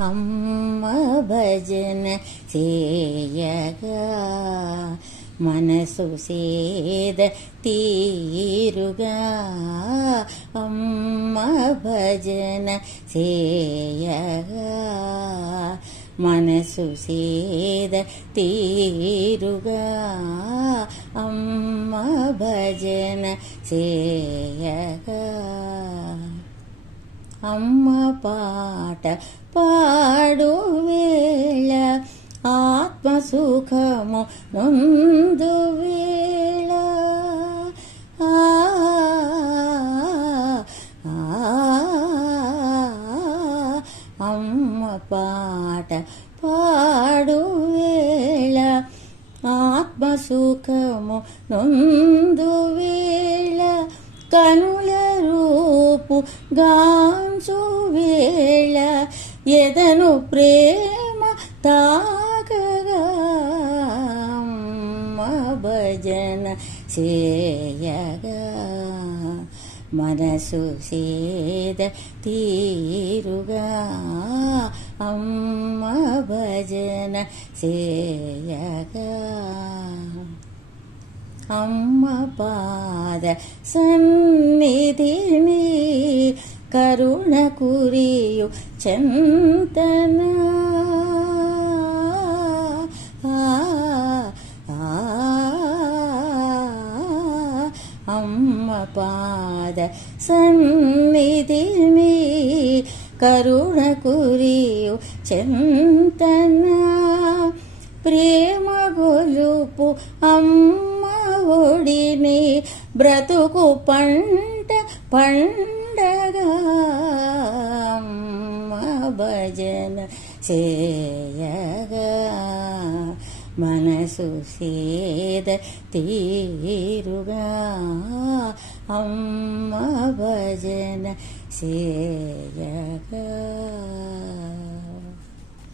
అమ్మ భజన చేయగా మనసు సేద తీరుగా అమ్మ భజన చేయగా మనసు సేద తీరుగా అమ్మ భజన చేయగా అమ్మ పాట పాడు వేళ ఆత్మసుఖము నొందు వేళ అమ్మ పాట పాడు వేళ ఆత్మసుఖము నొందు వేళ కనుల రూపు గాంచు వేళ ఎదను ప్రేమ తాకగా అమ్మ భజన చేయగా మనసు సేద తీరుగా అమ్మ భజన చేయగా అమ్మ పాద సన్నిధిని కరుణ కురియు చంతన అమ్మ పాద సన్నిధిని కరుణ కురియు చంతన ప్రేమ గొలుపు అమ్మ ఒడిని బ్రతుకు పంట పండగా అమ్మ భజన చేయగా మనసు సేద తీరుగా అమ్మ భజన చేయగా